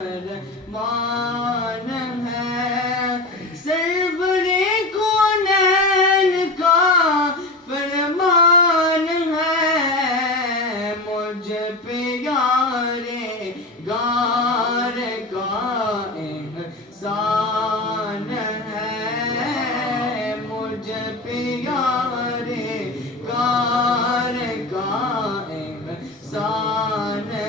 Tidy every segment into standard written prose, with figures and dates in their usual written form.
فرمان ہے سرور کونین کا فرمان ہے مجھ پہ یار غار کا احسان ہے مجھ پہ یار غار کا احسان ہے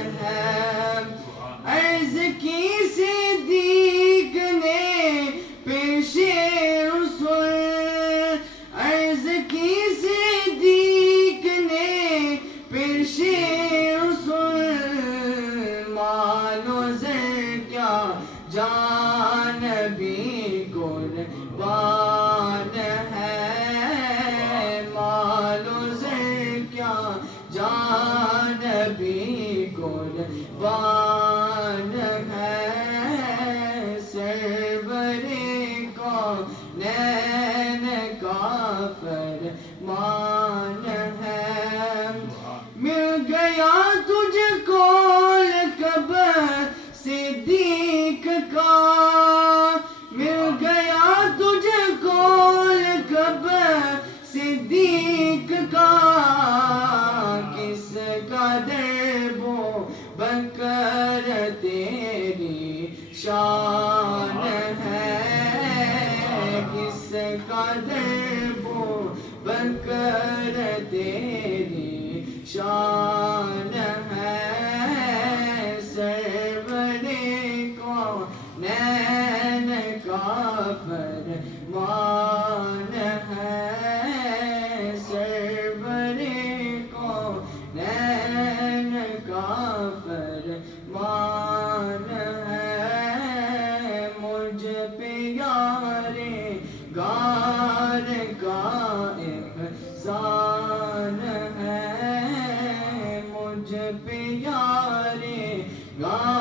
عرض کی صدیق نے پیش رسول عرض کی صدیق نے پیش رسول مالو زر کیا جان بھی قربان ہے مالو زر کیا جان بھی قربان فرمان ہے مل گیا تجھ کو لقب صدیق کا مل گیا تجھ کو لقب صدیق کا کس قدر وہ بکر تیری شان ہے کس قدر وہ بکر تیری شان ہے سرور کونین کا فرمان ہے سرور کونین کا فرمان ہے مجھ پہ یار غار کا احسان ہے مجھ پہ یار غار